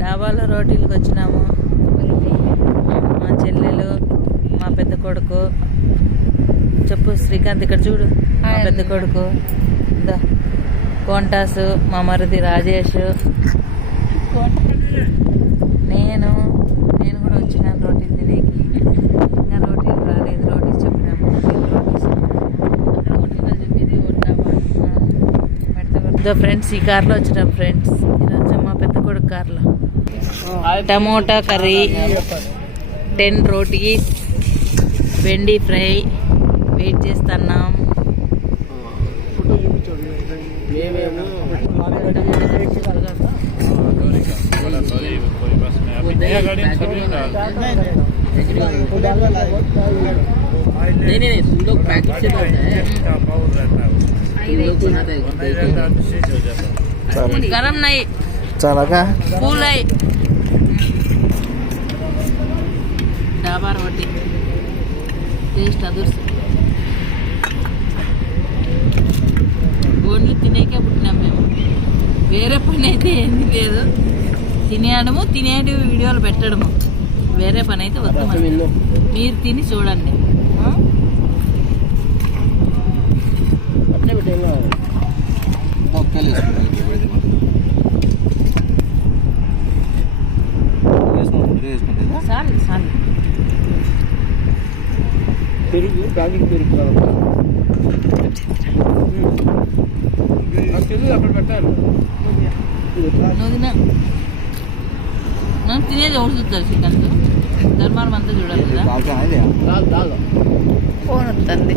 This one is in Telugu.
డాబాలో రోటీలకు వచ్చినాము. మా చెల్లెలు మా పెద్ద కొడుకు. చెప్పు శ్రీకాంత్ ఇక్కడ చూడు మా పెద్ద. కొడుకు. కోంటాసు మా మరిది రాజేష్. నేను నేను కూడా వచ్చినాను రోటీ తినేకి. ఇంకా రోటీలు రాలేదు రోటీ చెప్పినాము. ఫ్రెండ్స్ ఈ కార్లో వచ్చినాం ఫ్రెండ్స్. ఈరోజు మా పెద్ద కొడుకు కార్లో. tomato curry ten rotis bhindi fry wait చేస్తున్నాం नहीं नहीं नहीं तुम लोग पैकेट से तो है तुम लोग को ना గరం సాంబార్ ఒకటి టేస్ట్ అదుర్స్. ఓన్లీ తినేకే పుట్టినాం మేము. వేరే పని అయితే ఏంది లేదు. తినేయడము తినేటి వీడియోలు పెట్టడము. వేరే పని అయితే వద్దు మీరు. తిని చూడండి. సార్ సార్ పెరుగు ప్యాకెట్ పెరుగు తెలుగు అక్కడ పెట్టాను నువ్వు తిన మనం తినేది ఎవరు చూస్తారు శ్రీకాంత్ ధర్మారం అంతా చూడాలి కదా దాల్ దాల్ ఫోన్ వస్తుంది